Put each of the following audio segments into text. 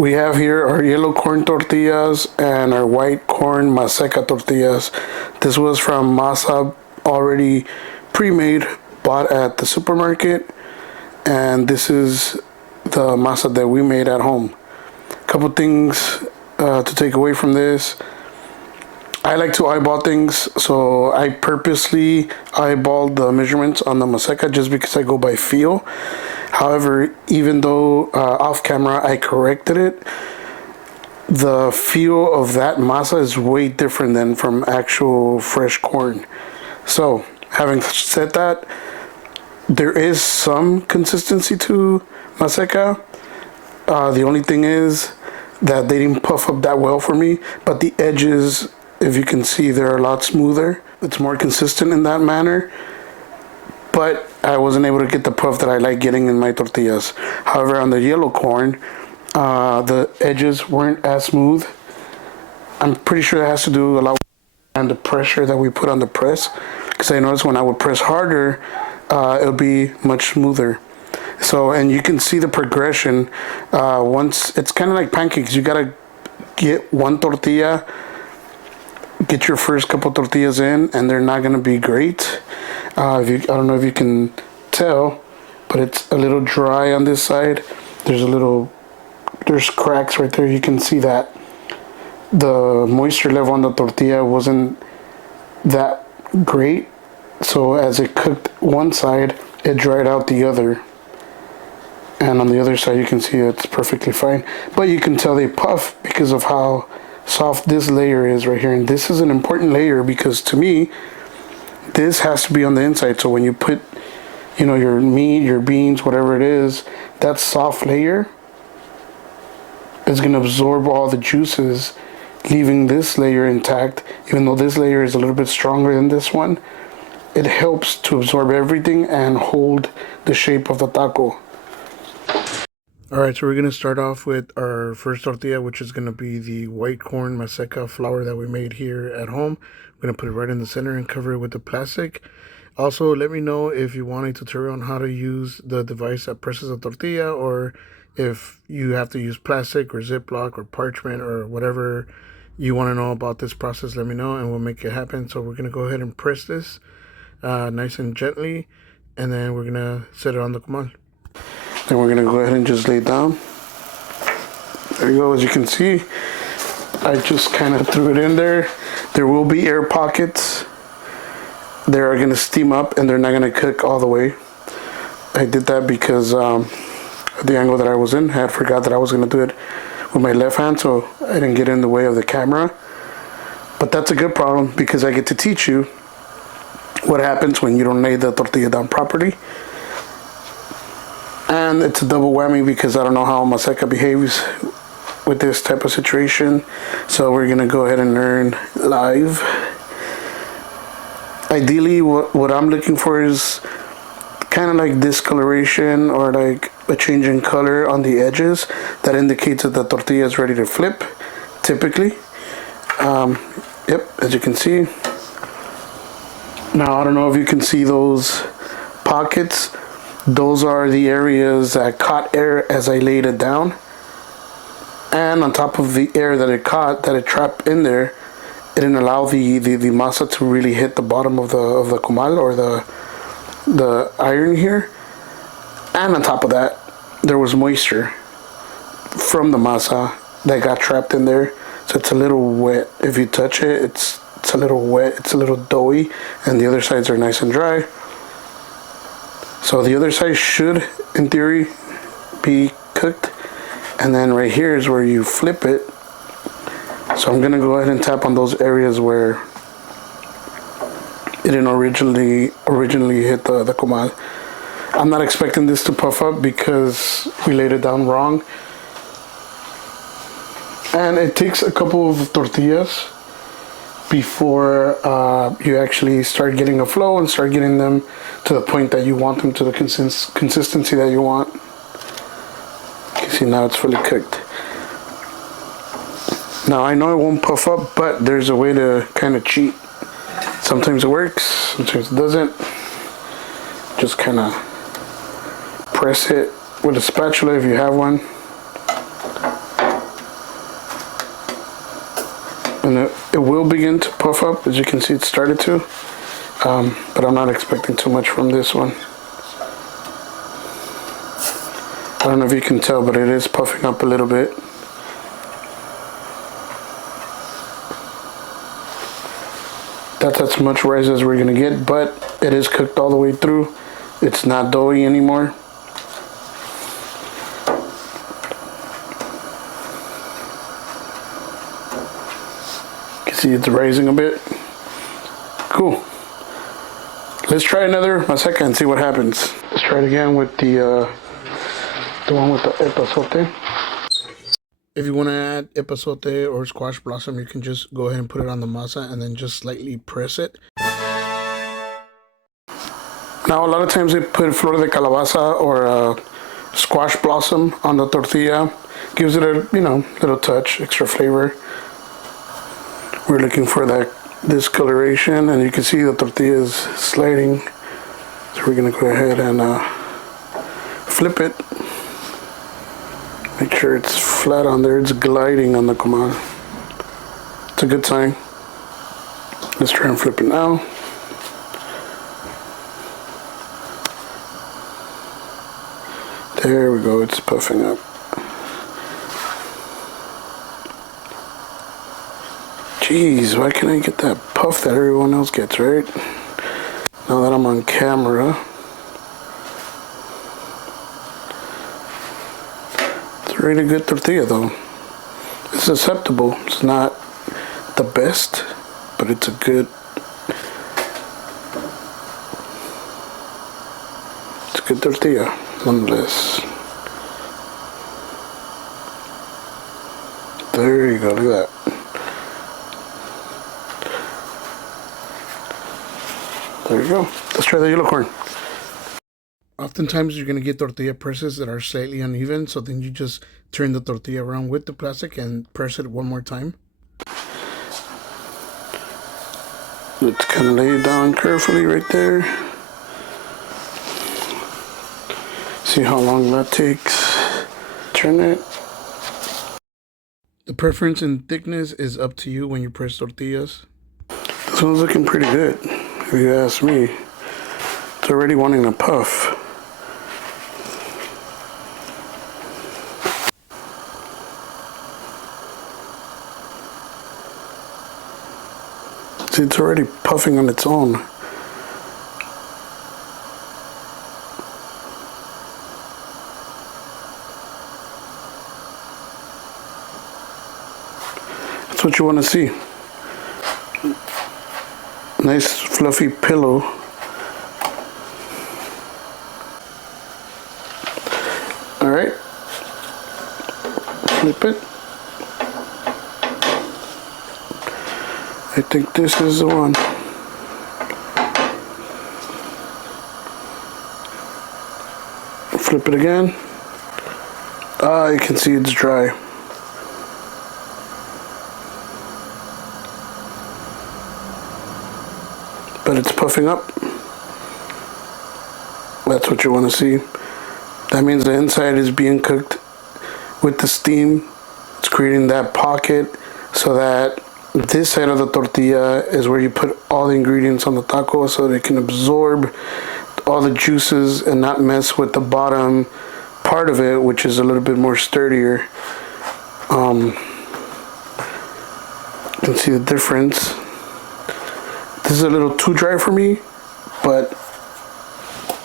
We have here our yellow corn tortillas and our white corn maseca tortillas. This was from masa already pre-made, bought at the supermarket, and this is the masa that we made at home. A couple things to take away from this. I like to eyeball things, so I purposely eyeballed the measurements on the maseca just because I go by feel. However, even though off camera I corrected it, the feel of that masa is way different than from actual fresh corn. So, having said that, there is some consistency to maseca. The only thing is that they didn't puff up that well for me, but the edges, if you can see, they're a lot smoother. It's more consistent in that manner. But I wasn't able to get the puff that I like getting in my tortillas. However, on the yellow corn, the edges weren't as smooth. I'm pretty sure it has to do a lot with the pressure that we put on the press, because I noticed when I would press harder, it'll be much smoother. So, and you can see the progression. Once it's kind of like pancakes, you gotta get one tortilla, get your first couple tortillas in, and they're not gonna be great. I don't know if you can tell, but it's a little dry on this side. There's cracks right there. You can see that the moisture level on the tortilla wasn't that great. So as it cooked one side, it dried out the other. And on the other side, you can see it's perfectly fine. But you can tell they puff because of how soft this layer is right here. And this is an important layer because to me, this has to be on the inside. So when you put, your meat, your beans, whatever it is, that soft layer is going to absorb all the juices, leaving this layer intact. Even though this layer is a little bit stronger than this one, it helps to absorb everything and hold the shape of the taco. Alright, so we're going to start off with our first tortilla, which is going to be the white corn maseca flour that we made here at home. I'm going to put it right in the center and cover it with the plastic. Also, let me know if you want a tutorial on how to use the device that presses a tortilla, or if you have to use plastic or Ziploc or parchment or whatever you want to know about this process. Let me know and we'll make it happen. So we're going to go ahead and press this nice and gently, and then we're going to set it on the comal. Then we're going to go ahead and just lay it down. There you go. As you can see, I just kind of threw it in there. There will be air pockets. They are going to steam up and they're not going to cook all the way. I did that because the angle that I was in, I had forgot that I was going to do it with my left hand, so I didn't get in the way of the camera. But that's a good problem because I get to teach you what happens when you don't lay the tortilla down properly. And it's a double whammy because I don't know how maseca behaves with this type of situation. So we're gonna go ahead and learn live. Ideally, what I'm looking for is kind of like discoloration or like a change in color on the edges that indicates that the tortilla is ready to flip, typically. Yep, as you can see. Now, I don't know if you can see those pockets. Those are the areas that caught air as I laid it down. And on top of the air that it caught, that it trapped in there, it didn't allow the masa to really hit the bottom of the comal or the iron here. And on top of that, there was moisture from the masa that got trapped in there. So it's a little wet. If you touch it, it's a little wet, it's a little doughy, and the other sides are nice and dry. So the other side should, in theory, be cooked. And then right here is where you flip it. So I'm gonna go ahead and tap on those areas where it didn't originally hit the comal. I'm not expecting this to puff up because we laid it down wrong. And it takes a couple of tortillas before you actually start getting a flow and start getting them to the point that you want them, to the consistency that you want. You see, now it's fully cooked. Now I know it won't puff up, but there's a way to kind of cheat. Sometimes it works, sometimes it doesn't. Just kind of press it with a spatula if you have one. will begin to puff up. As you can see, it started to. But I'm not expecting too much from this one. I don't know if you can tell, but it is puffing up a little bit. That's as much rice as we're gonna get, but it is cooked all the way through. It's not doughy anymore. You can see it's rising a bit. Cool. Let's try another maseca and see what happens. Let's try it again with the one with the epazote. If you want to add epazote or squash blossom, you can just go ahead and put it on the masa and then just slightly press it. Now, a lot of times they put flor de calabaza or squash blossom on the tortilla. Gives it a, little touch, extra flavor. We're looking for that discoloration, and you can see the tortilla is sliding. So we're gonna go ahead and flip it. Make sure it's flat on there. It's gliding on the comal. It's a good sign. Let's try and flip it now. There we go. It's puffing up. Jeez, why can't I get that puff that everyone else gets, right? Now that I'm on camera. It's a really good tortilla though. It's acceptable. It's not the best, but it's a good tortilla nonetheless. There you go, look at that. There you go. Let's try the yellow corn. Oftentimes you're going to get tortilla presses that are slightly uneven, so then you just turn the tortilla around with the plastic and press it one more time. Let's kind of lay it down carefully right there. See how long that takes. Turn it. The preference in thickness is up to you when you press tortillas. This one's looking pretty good, if you ask me. It's already wanting to puff. See, it's already puffing on its own. That's what you want to see. Nice fluffy pillow. All right. Flip it. I think this is the one. Flip it again. You can see it's dry. But it's puffing up. That's what you want to see. That means the inside is being cooked with the steam. It's creating that pocket so that this side of the tortilla is where you put all the ingredients on the taco so that it can absorb all the juices and not mess with the bottom part of it, which is a little bit more sturdier. You can see the difference. This is a little too dry for me, but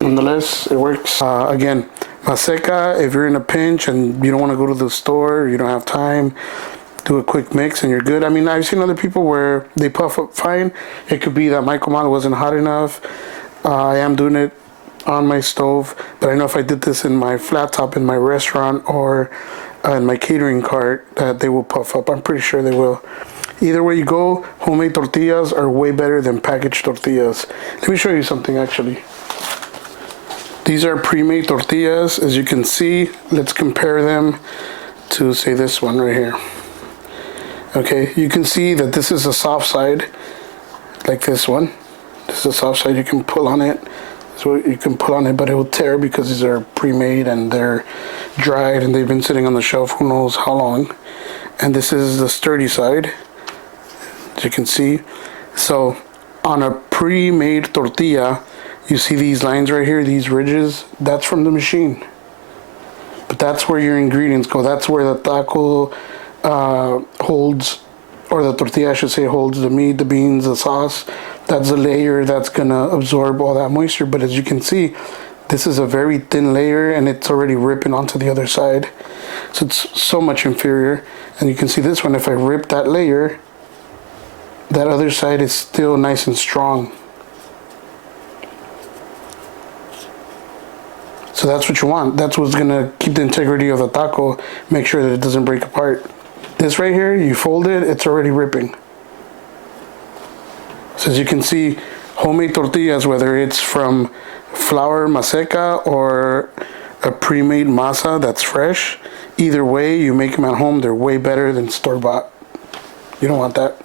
nonetheless, it works. Again, maseca, if you're in a pinch and you don't want to go to the store, you don't have time, do a quick mix and you're good. I mean, I've seen other people where they puff up fine. It could be that my comal wasn't hot enough. I am doing it on my stove, but I know if I did this in my flat top in my restaurant or in my catering cart, that they will puff up. I'm pretty sure they will. Either way you go, homemade tortillas are way better than packaged tortillas. Let me show you something actually. These are pre-made tortillas, as you can see. Let's compare them to, say, this one right here. Okay, you can see that this is a soft side, like this one. This is a soft side, you can pull on it. So you can pull on it, but it will tear because these are pre-made and they're dried and they've been sitting on the shelf who knows how long. And this is the sturdy side. As as you can see. So on a pre-made tortilla, you see these lines right here, these ridges, that's from the machine. But that's where your ingredients go. That's where the taco holds, or the tortilla, I should say, holds the meat, the beans, the sauce. That's a layer that's gonna absorb all that moisture. But as you can see, this is a very thin layer and it's already ripping onto the other side. So it's so much inferior. And you can see this one, if I rip that layer, that other side is still nice and strong. So that's what you want. That's what's gonna keep the integrity of the taco, make sure that it doesn't break apart. This right here, you fold it, it's already ripping. So as you can see, homemade tortillas, whether it's from flour maseca or a pre-made masa that's fresh, either way, you make them at home, they're way better than store-bought. You don't want that.